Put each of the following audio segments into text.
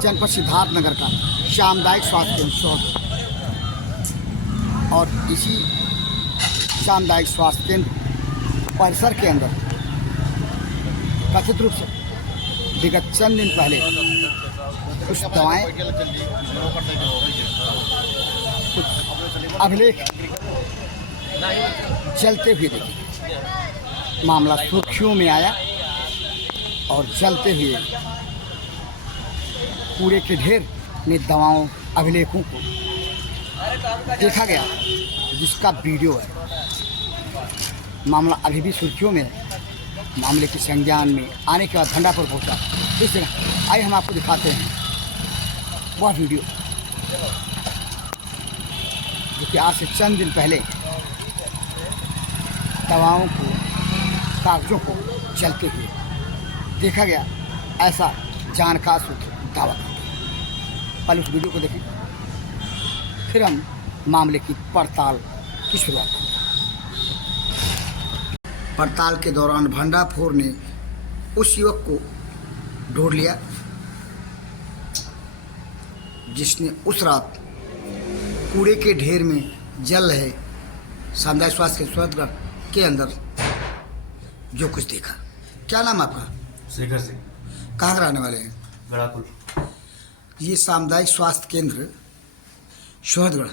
जनपद सिद्धार्थनगर का सामुदायिक स्वास्थ्य केंद्र शोध, और इसी सामुदायिक स्वास्थ्य केंद्र परिसर के अंदर कथित रूप से विगत चंद दिन पहले कुछ दवाएं, कुछ अभिलेख जलते हुए देखे। मामला सुर्खियों में आया और जलते हुए कूड़े के ढेर में दवाओं, अभिलेखों को देखा गया, जिसका वीडियो है। मामला अभी भी सुर्खियों में है। मामले के संज्ञान में आने के बाद धंधा पर पहुंचा। इस तरह आइए हम आपको दिखाते हैं वह वीडियो, जो कि आज से चंद दिन पहले दवाओं को, कागजों को जलते हुए देखा गया, ऐसा जानकार सूत्र दावा करते हैं। पहले उस वीडियो को देखें, फिर हम मामले की पड़ताल की शुरुआत करें। पड़ताल के दौरान भंडाफोर ने उस युवक को ढूंढ लिया जिसने उस रात कूड़े के ढेर में जल रहे सामुदायिक स्वास्थ्य केंद्र के अंदर जो कुछ देखा। क्या नाम आपका? शेखर सिंह। कहाँ के रहने वाले हैं? गड़ाकुल। ये सामुदायिक स्वास्थ्य केंद्र शोहदगढ़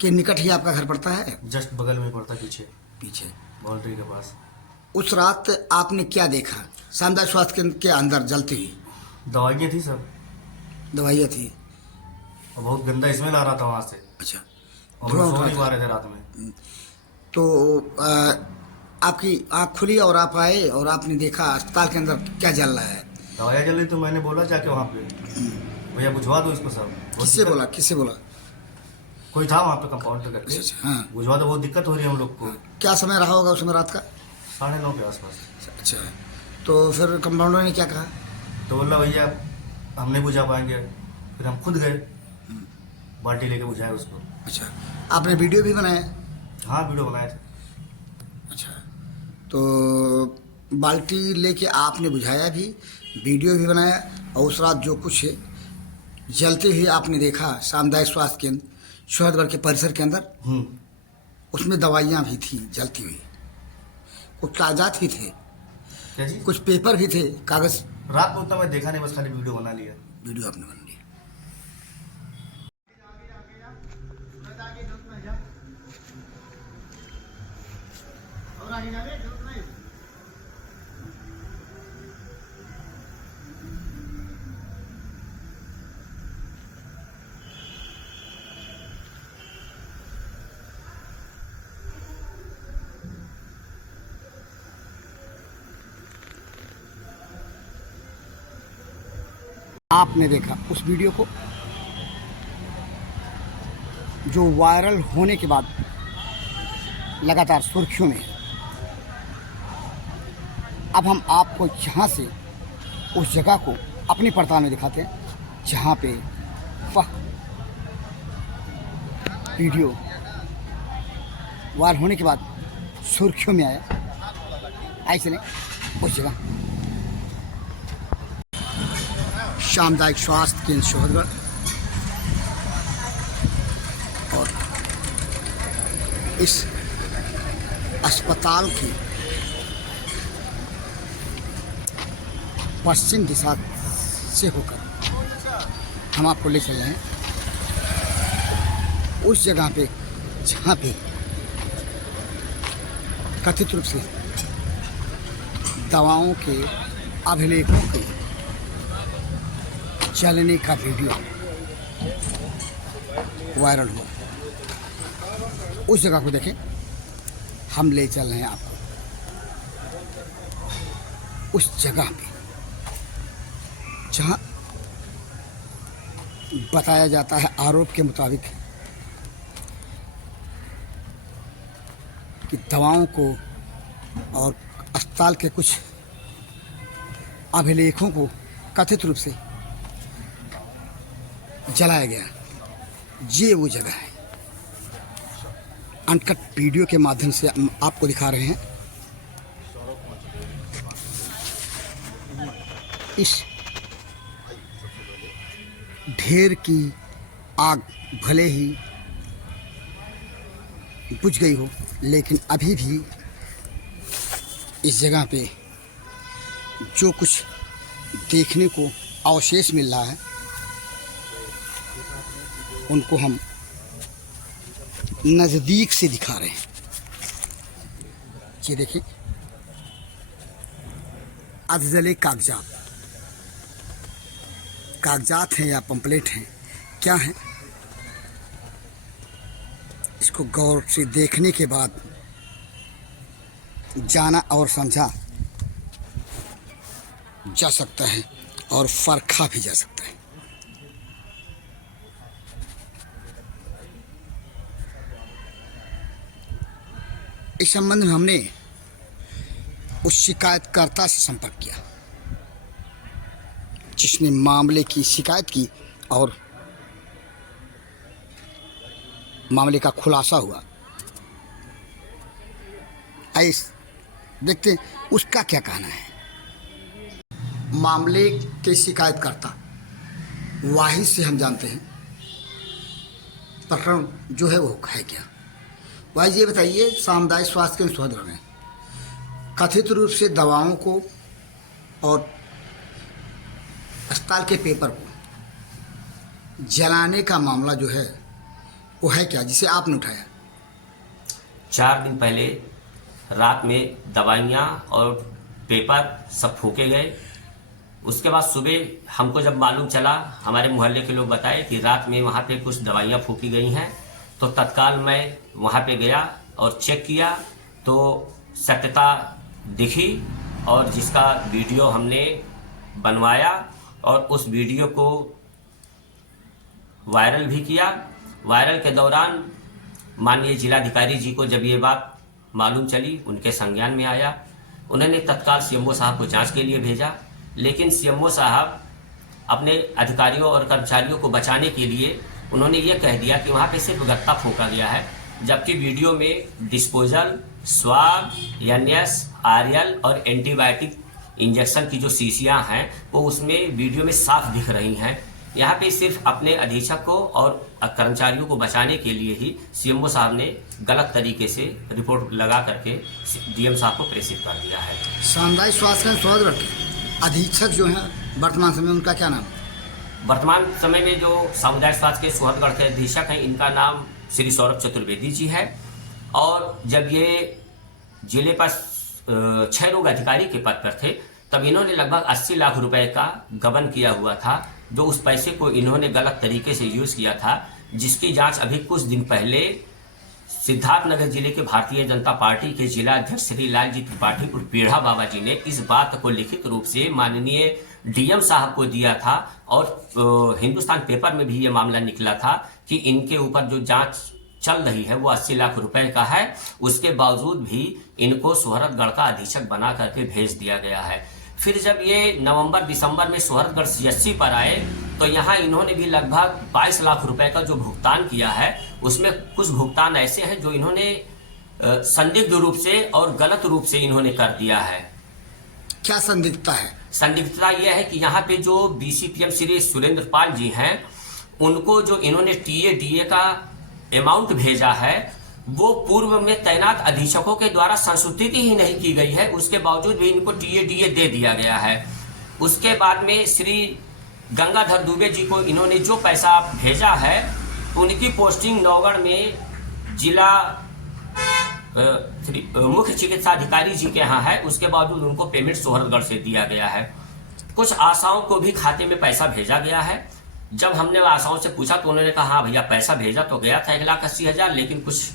के निकट ही आपका घर पड़ता है? जस्ट बगल में पड़ता, पीछे बाउंड्री के पास। उस रात आपने क्या देखा सामुदायिक स्वास्थ्य केंद्र के अंदर जलती हुई? दवाइयाँ थी सब, दवाइयाँ थी और बहुत गंदा स्मेल आ रहा था वहाँ से। अच्छा, और हम सो नहीं पा रहे थे रात में। तो आपकी आँख खुली और आप आए और आपने देखा अस्पताल के अंदर क्या जल रहा है? दवाइयाँ जल रही, तो मैंने बोला जाके वहाँ पे, भैया बुझवा दो इसको सब। किससे बोला? किससे बोला? कोई था वहाँ पे कंपाउंडर करके। अच्छा, हाँ। बुझवा दो, बहुत दिक्कत हो रही है हम लोग को। क्या समय रहा होगा उस समय रात का? 9:30 के आसपास। अच्छा, तो फिर कंपाउंडर ने क्या कहा? तो बोला भैया हम नहीं बुझा पाएंगे। फिर हम खुद गए, बाल्टी लेके बुझाए उसको। अच्छा, आपने वीडियो भी बनाया? हाँ, वीडियो बनाए थे। अच्छा, तो बाल्टी लेके आपने बुझाया भी, वीडियो भी बनाया, और उस रात जो कुछ जलते हुए आपने देखा सामुदायिक स्वास्थ्य केंद्र शोहदगढ़ के परिसर के अंदर, उसमें दवाइयाँ भी थी जलती हुई, कुछ कागजात भी थे। क्या जी? कुछ पेपर भी थे, कागज। रात को उतना मैं देखा नहीं, बस खाली वीडियो बना लिया। वीडियो आपने बना लिया। आपने देखा उस वीडियो को, जो वायरल होने के बाद लगातार सुर्खियों में है। अब हम आपको यहाँ से उस जगह को अपनी पड़ताल में दिखाते हैं जहाँ पे वह वीडियो वायरल होने के बाद सुर्खियों में आया। आइए चलें उस जगह। सामुदायिक स्वास्थ्य केंद्र सोहतगढ़ और इस अस्पताल की पश्चिम दिशा से होकर हम आपको ले चल रहे हैं उस जगह पे जहाँ पे कथित रूप से दवाओं के अभिलेखों के चलने का वीडियो वायरल हुआ। उस जगह को देखें, हम ले चल रहे हैं आपको उस जगह पे जहाँ बताया जाता है आरोप के मुताबिक कि दवाओं को और अस्पताल के कुछ अभिलेखों को कथित रूप से जलाया गया। ये वो जगह है। अनकट वीडियो के माध्यम से हम आपको दिखा रहे हैं। इस ढेर की आग भले ही बुझ गई हो, लेकिन अभी भी इस जगह पे जो कुछ देखने को अवशेष मिल रहा है उनको हम नज़दीक से दिखा रहे हैं। ये देखिए, अधजले कागजात हैं या पंपलेट हैं, क्या हैं? इसको गौर से देखने के बाद जाना और समझा जा सकता है और परखा भी जा सकता है। इस संबंध में हमने उस शिकायतकर्ता से संपर्क किया जिसने मामले की शिकायत की और मामले का खुलासा हुआ। आइए देखते हैं उसका क्या कहना है। मामले के शिकायतकर्ता वाहिद से हम जानते हैं प्रकरण जो है वो है क्या। वाहिद, ये बताइए, सामुदायिक स्वास्थ्य केंद्र सोहतगढ़ में कथित रूप से दवाओं को और अस्पताल के पेपर को जलाने का मामला जो है वो है क्या, जिसे आपने उठाया? 4 दिन पहले रात में दवाइयाँ और पेपर सब फूके गए। उसके बाद सुबह हमको जब मालूम चला, हमारे मोहल्ले के लोग बताए कि रात में वहाँ पे कुछ दवाइयाँ फूकी गई हैं, तो तत्काल मैं वहाँ पे गया और चेक किया तो सत्यता दिखी और जिसका वीडियो हमने बनवाया और उस वीडियो को वायरल भी किया। वायरल के दौरान माननीय जिलाधिकारी जी को जब ये बात मालूम चली, उनके संज्ञान में आया। उन्होंने तत्काल सीएमओ साहब को जांच के लिए भेजा, लेकिन सीएमओ साहब अपने अधिकारियों और कर्मचारियों को बचाने के लिए उन्होंने ये कह दिया कि वहाँ पे सिर्फ गत्ता फूका गया है, जबकि वीडियो में डिस्पोजल, स्वाब, एनएस, आरएल और एंटीबायोटिक इंजेक्शन की जो शीशियाँ हैं वो उसमें वीडियो में साफ दिख रही हैं। यहाँ पे सिर्फ अपने अधीक्षक को और कर्मचारियों को बचाने के लिए ही सीएमओ साहब ने गलत तरीके से रिपोर्ट लगा करके डीएम साहब को प्रेषित कर दिया है। सामुदायिक स्वास्थ्य केंद्र सोहतगढ़ के अधीक्षक जो हैं वर्तमान समय में, उनका क्या नाम? वर्तमान समय में जो सामुदायिक स्वास्थ्य के सोहतगढ़ के अधीक्षक हैं, इनका नाम श्री सौरभ चतुर्वेदी जी है। और जब ये जिले पर 6 लोग अधिकारी के पद पर थे, तब इन्होंने लगभग 80 लाख रुपए का गबन किया हुआ था, जो उस पैसे को इन्होंने गलत तरीके से यूज़ किया था, जिसकी जांच अभी कुछ दिन पहले सिद्धार्थनगर जिले के भारतीय जनता पार्टी के जिला अध्यक्ष श्री लालजी त्रिपाठी उर्फ पीढ़ा बाबा जी ने इस बात को लिखित रूप से माननीय डीएम साहब को दिया था। और हिंदुस्तान पेपर में भी ये मामला निकला था कि इनके ऊपर जो जांच चल रही है वो 80 लाख रुपए का है। उसके बावजूद भी इनको सोहरतगढ़ का अधीक्षक बना करके भेज दिया गया है। फिर जब ये नवंबर दिसंबर में सोहरतगढ़ सीएचसी पर आए तो यहाँ इन्होंने भी लगभग 22 लाख रुपए का जो भुगतान किया है, उसमें कुछ भुगतान ऐसे हैं जो इन्होंने संदिग्ध रूप से और गलत रूप से इन्होंने कर दिया है। क्या संदिग्धता है? संदिग्धता यह है कि यहाँ पे जो BCPM श्री सुरेंद्र पाल जी हैं, उनको जो इन्होंने TADA का अमाउंट भेजा है वो पूर्व में तैनात अधीक्षकों के द्वारा संशोधित ही नहीं की गई है, उसके बावजूद भी इनको TADA दे दिया गया है। उसके बाद में श्री गंगाधर दुबे जी को इन्होंने जो पैसा भेजा है, उनकी पोस्टिंग नौगढ़ में जिला मुख्य चिकित्सा अधिकारी जी के यहाँ है, उसके बावजूद उनको पेमेंट सोहरगढ़ से दिया गया है। कुछ आशाओं को भी खाते में पैसा भेजा गया है। जब हमने आशाओं से पूछा तो उन्होंने कहा हाँ भैया पैसा भेजा तो गया था 1,80,000, लेकिन कुछ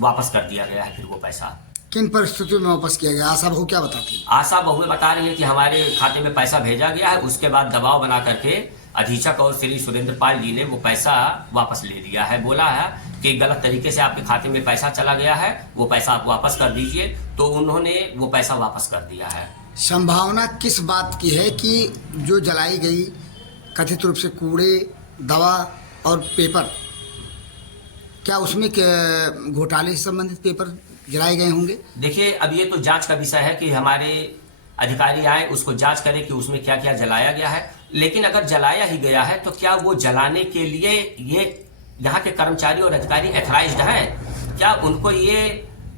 वापस कर दिया गया है। फिर वो पैसा किन परिस्थितियों में वापस किया गया? आशा बहू क्या बताती है? आशा बहुएं बता रही है कि हमारे खाते में पैसा भेजा गया है, उसके बाद दबाव बना करके अधीक्षक और श्री सुरेंद्र पाल जी ने वो पैसा वापस ले लिया है। बोला है कि गलत तरीके से आपके खाते में पैसा चला गया है, वो पैसा आप वापस कर दीजिए, तो उन्होंने वो पैसा वापस कर दिया है। संभावना किस बात की है कि जो जलाई गई कथित रूप से कूड़े, दवा और पेपर, क्या उसमें घोटाले से संबंधित पेपर जलाए गए होंगे? देखिए, अब ये तो जांच का विषय है कि हमारे अधिकारी आए, उसको जांच करें कि उसमें क्या क्या जलाया गया है। लेकिन अगर जलाया ही गया है तो क्या वो जलाने के लिए ये यहाँ के कर्मचारी और अधिकारी एथराइज्ड हैं? क्या उनको ये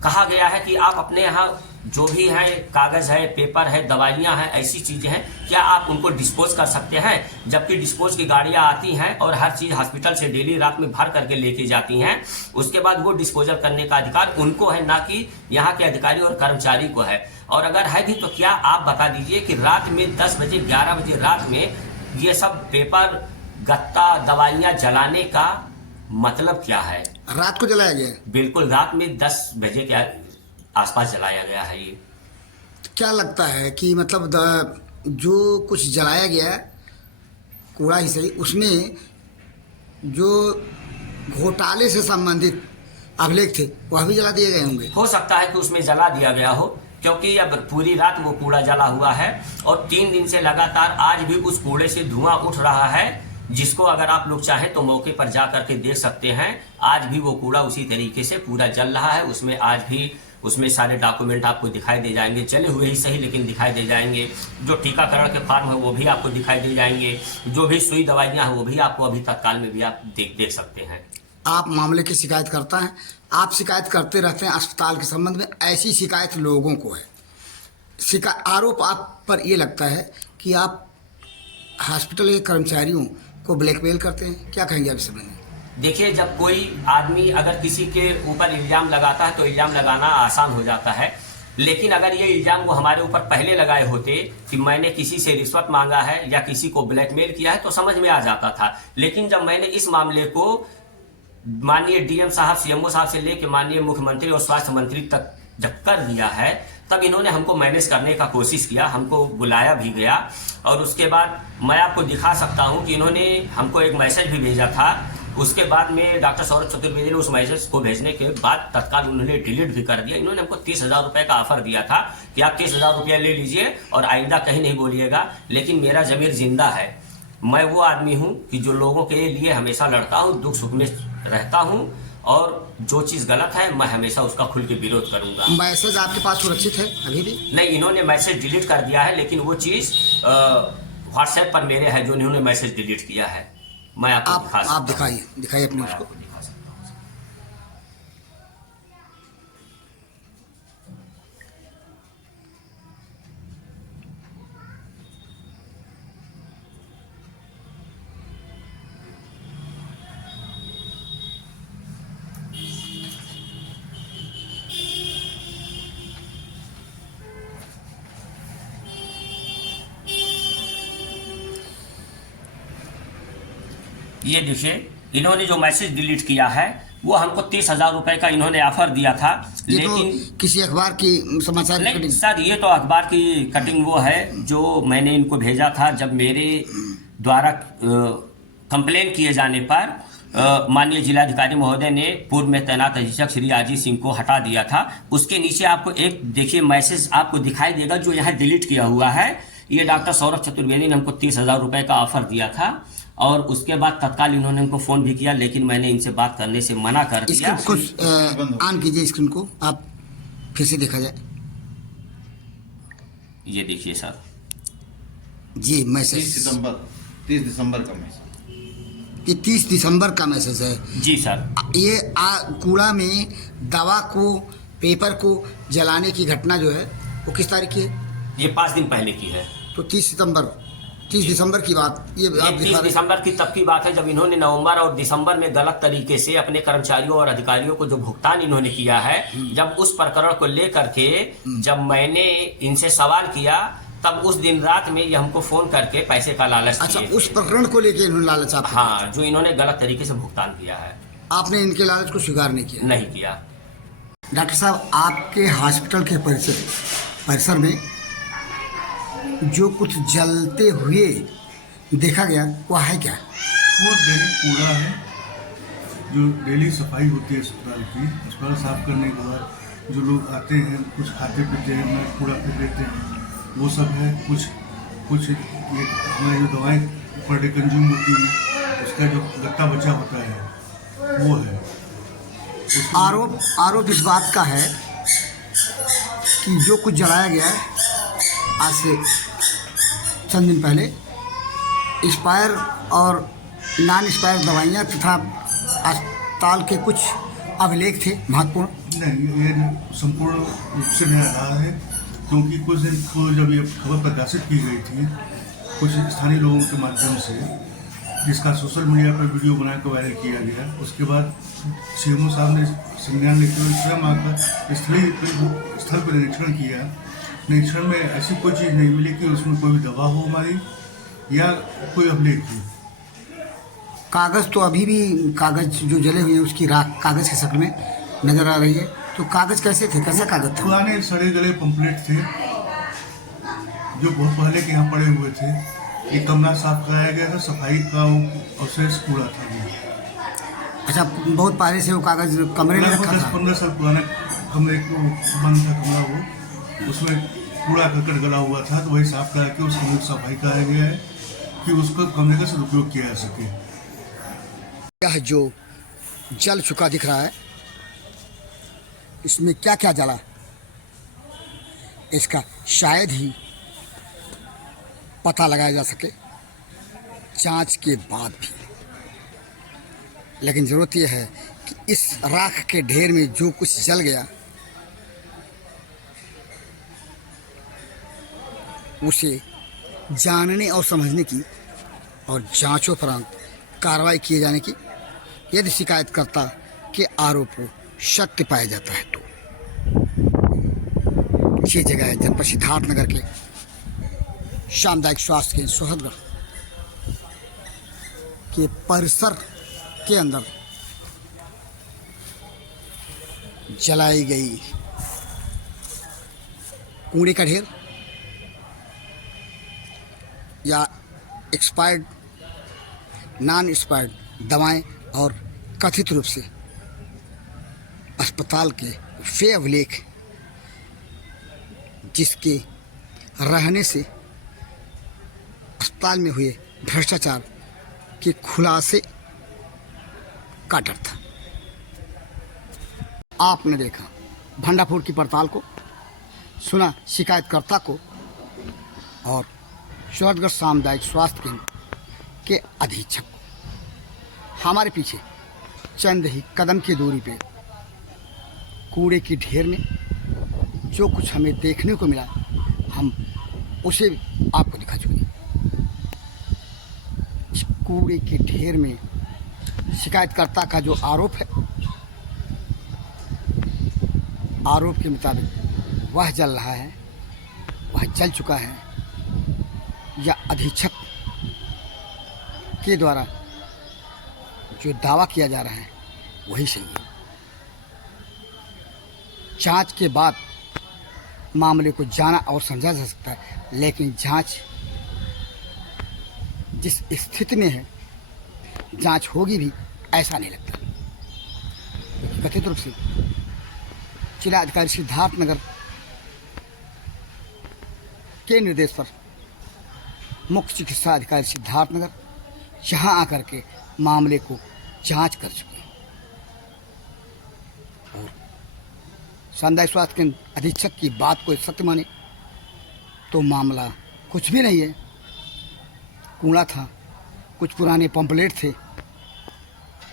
कहा गया है कि आप अपने यहाँ जो भी है कागज है, पेपर है, दवाइयाँ हैं, ऐसी चीजें हैं, क्या आप उनको डिस्पोज कर सकते हैं? जबकि डिस्पोज की गाड़ियाँ आती हैं और हर चीज हॉस्पिटल से डेली रात में भर करके लेके जाती हैं, उसके बाद वो डिस्पोजल करने का अधिकार उनको है, ना कि यहाँ के अधिकारी और कर्मचारी को है। और अगर है भी तो क्या आप बता दीजिए कि रात में 10 बजे 11 बजे रात में ये सब पेपर, गत्ता, दवाइयाँ जलाने का मतलब क्या है? रात को जलाया गया? बिल्कुल, रात में 10 बजे के आसपास जलाया गया है। ये क्या लगता है कि मतलब जो कुछ जलाया गया कूड़ा ही सही, उसमें जो घोटाले से संबंधित अभिलेख थे वह भी जला दिए गए होंगे? हो सकता है कि उसमें जला दिया गया हो, क्योंकि अब पूरी रात वो कूड़ा जला हुआ है और 3 दिन से लगातार आज भी उस कूड़े से धुआं उठ रहा है, जिसको अगर आप लोग चाहें तो मौके पर जा करके देख सकते हैं। आज भी वो कूड़ा उसी तरीके से पूरा जल रहा है। उसमें आज भी उसमें सारे डॉक्यूमेंट आपको दिखाई दे जाएंगे, जले हुए ही सही लेकिन दिखाई दे जाएंगे। जो टीकाकरण के फॉर्म है वो भी आपको दिखाई दे जाएंगे, जो भी सुई दवाइयाँ हैं वो भी आपको अभी तत्काल में भी आप देख सकते हैं। आप मामले की शिकायत करता हैं, आप शिकायत करते रहते हैं अस्पताल के संबंध में, ऐसी शिकायत लोगों को है। आरोप आप पर ये लगता है कि आप हॉस्पिटल के कर्मचारियों को ब्लैकमेल करते हैं, क्या कहेंगे आप इस संबंध में? देखिए, जब कोई आदमी अगर किसी के ऊपर इल्ज़ाम लगाता है तो इल्ज़ाम लगाना आसान हो जाता है, लेकिन अगर ये इल्ज़ाम वो हमारे ऊपर पहले लगाए होते कि मैंने किसी से रिश्वत मांगा है या किसी को ब्लैकमेल किया है तो समझ में आ जाता था। लेकिन जब मैंने इस मामले को माननीय DM साहब, CMO साहब से लेकर माननीय मुख्यमंत्री और स्वास्थ्य मंत्री तक जब कर दिया है, तब इन्होंने हमको मैनेज करने का कोशिश किया, हमको बुलाया भी गया। और उसके बाद मैं आपको दिखा सकता हूं कि इन्होंने हमको एक मैसेज भी भेजा था। उसके बाद में डॉक्टर सौरभ चतुर्वेदी ने उस मैसेज को भेजने के बाद तत्काल उन्होंने डिलीट भी कर दिया। इन्होंने हमको 30,000 रुपये का ऑफर दिया था कि आप 30,000 रुपया ले लीजिए और आइंदा कहीं नहीं बोलिएगा। लेकिन मेरा ज़मीर जिंदा है, मैं वो आदमी हूँ कि जो लोगों के लिए हमेशा लड़ता हूँ, दुख सुख में रहता हूँ, और जो चीज़ गलत है मैं हमेशा उसका खुल के विरोध करूँगा। मैसेज आपके पास सुरक्षित है अभी भी? नहीं, इन्होंने मैसेज डिलीट कर दिया है, लेकिन वो चीज़ व्हाट्सएप पर मेरे है जो इन्होंने मैसेज डिलीट किया है। मैं आपको आप दिखाइए अपने उसको। दिखा सकता हूँ। ये देखिए, इन्होंने जो मैसेज डिलीट किया है वो हमको 30,000 रुपए का इन्होंने ऑफर दिया था, लेकिन तो किसी अखबार की समाचार की नहीं कटिंग? सर, ये तो अखबार की कटिंग वो है जो मैंने इनको भेजा था जब मेरे द्वारा कंप्लेन किए जाने पर माननीय जिलाधिकारी महोदय ने पूर्व में तैनात अधीक्षक श्री अजीत सिंह को हटा दिया था। उसके नीचे आपको एक देखिए मैसेज आपको दिखाई देगा जो यहाँ डिलीट किया हुआ है ये डॉक्टर सौरभ चतुर्वेदी ने हमको 30,000 रुपये का ऑफर दिया था और उसके बाद तत्काल इन्होंने हमको फ़ोन भी किया, लेकिन मैंने इनसे बात करने से मना कर दिया। स्क्रीन कुछ ऑन कीजिए, स्क्रीन को आप फिर से देखा जाए। ये देखिए सर, जी 30 मैसेज, सितंबर 30 दिसंबर का मैसेज। ये 30 दिसंबर का मैसेज है। जी सर। ये कूड़ा में दवा को, पेपर को जलाने की घटना जो है वो किस तारीख की है? ये 5 दिन पहले की है। तो 30 दिसंबर की बात ये आप दिखा 30 रहे हैं। दिसंबर की तब की बात है जब इन्होंने नवंबर और दिसंबर में गलत तरीके से अपने कर्मचारियों और अधिकारियों को जो भुगतान इन्होंने किया है, जब उस प्रकरण को लेकर के जब मैंने इनसे सवाल किया, तब उस दिन रात में ये हमको फोन करके पैसे का लालच अच्छा, दिए उस थे। प्रकरण को लेके इन्होंने लालच आपको? हाँ, जो इन्होंने गलत तरीके से भुगतान किया है। आपने इनके लालच को स्वीकार नहीं किया? नहीं किया। डॉक्टर साहब, आपके हॉस्पिटल के परिसर में जो कुछ जलते हुए देखा गया वो है क्या? वो दैनिक कूड़ा है, जो डेली सफाई होती है अस्पताल की। अस्पताल साफ करने के बाद जो लोग आते हैं, कुछ खाते पीते हैं, अपना कूड़ा फेंक देते हैं, वो सब है। कुछ ये हमारी जो दवाएं पर डे कंज्यूम होती हैं, उसका जो गत्ता बचा होता है वो है। आरोप इस बात का है कि जो कुछ जलाया गया है आज से चंद दिन पहले, एक्सपायर और नॉन एक्सपायर दवाइयाँ तथा अस्पताल के कुछ अभिलेख थे महत्वपूर्ण। नहीं, ये संपूर्ण रूप से नया रहा है, क्योंकि कुछ दिन को जब ये खबर प्रकाशित की गई थी कुछ स्थानीय लोगों के माध्यम से, जिसका सोशल मीडिया पर वीडियो बनाकर वायरल किया गया, उसके बाद सीएमओ साहब ने संज्ञान लेते हुए स्वयं आकर स्थल पर निरीक्षण किया। निरीक्षण में ऐसी कोई चीज़ नहीं मिली कि उसमें कोई भी दवा हो हमारी या कोई अभिलेख हो। कागज़ तो अभी भी, कागज़ जो जले हुए हैं उसकी राख कागज़ की शक्ल में नज़र आ रही है। तो कागज़ कैसे थे, कैसा कागज़ था? पुराने सड़े गले पंपलेट थे जो बहुत पहले के यहाँ पड़े हुए थे। एक कमरा साफ कराया गया था, सफाई का वो अवशेष कूड़ा था वो। अच्छा, बहुत पहले से वो कागज़ कमरे में रखा था? 10-15 साल पुराना कमरे को बंद था कमरा वो, उसमें कूड़ा करकट गला हुआ था, तो वही साफ करा के उस कमरे की सफाई कराया गया है कि उसको कमरे का सदुपयोग किया जा सके। यह जो जल चुका दिख रहा है, इसमें क्या क्या जला, इसका शायद ही पता लगाया जा सके जांच के बाद भी। लेकिन ज़रूरत यह है कि इस राख के ढेर में जो कुछ जल गया उसे जानने और समझने की और जांचोपरांत कार्रवाई किए जाने की, यदि शिकायतकर्ता के आरोपों सत्य पाया जाता है तो। ये जगह है जनपद सिद्धार्थनगर के सामुदायिक स्वास्थ्य केंद्र सोहतगढ़ के परिसर के अंदर जलाई गई कूड़े का ढेर या एक्सपायर्ड, नॉन एक्सपायर्ड दवाएं और कथित रूप से अस्पताल के वे अभिलेख जिसके रहने से अस्पताल में हुए भ्रष्टाचार के खुलासे का डर था। आपने देखा भंडाफोड़ की पड़ताल को, सुना शिकायतकर्ता को और सोहतगढ़ सामुदायिक स्वास्थ्य केंद्र के अधीक्षक को। हमारे पीछे चंद ही कदम की दूरी पे कूड़े की ढेर में जो कुछ हमें देखने को मिला, हम उसे आपको दिखा चुके हैं। इस कूड़े के ढेर में शिकायतकर्ता का जो आरोप है, आरोप के मुताबिक वह जल रहा है, वह जल चुका है या अधीक्षक के द्वारा जो दावा किया जा रहा है वही सही है। जांच के बाद मामले को जाना और समझा जा सकता है, लेकिन जांच जिस स्थिति में है, जांच होगी भी ऐसा नहीं लगता। कथित रूप से जिला अधिकारी सिद्धार्थनगर के निर्देश पर मुख्य चिकित्सा अधिकारी सिद्धार्थनगर यहाँ आकर के मामले को जांच कर चुके हैं और सामुदायिक स्वास्थ्य केंद्र अधीक्षक की बात को सत्य माने तो मामला कुछ भी नहीं है। कूड़ा था, कुछ पुराने पंपलेट थे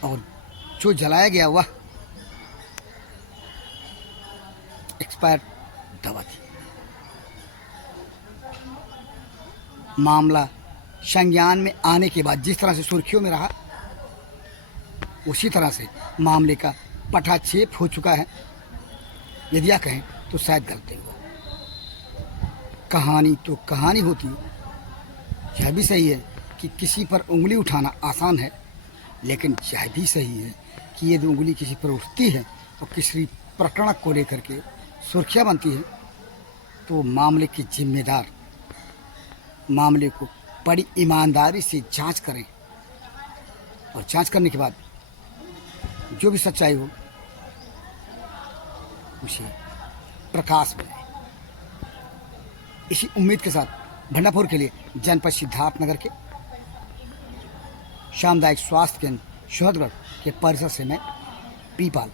और जो जलाया गया वह एक्सपायर्ड दवा थी। मामला संज्ञान में आने के बाद जिस तरह से सुर्खियों में रहा उसी तरह से मामले का पटाक्षेप हो चुका है। यदि यह कहें तो शायद गलती हो। कहानी तो कहानी होती है। यह भी सही है कि किसी पर उंगली उठाना आसान है, लेकिन यह भी सही है कि यदि उंगली किसी पर उठती है और किसी प्रकरण को लेकर के सुर्खियाँ बनती है तो मामले के जिम्मेदार मामले को बड़ी ईमानदारी से जांच करें और जांच करने के बाद जो भी सच्चाई हो उसे प्रकाश में लाएं। इसी उम्मीद के साथ भंडापुर के लिए जनपद सिद्धार्थनगर के सामुदायिक स्वास्थ्य केंद्र शोहदगढ़ के परिसर से मैं पीपाल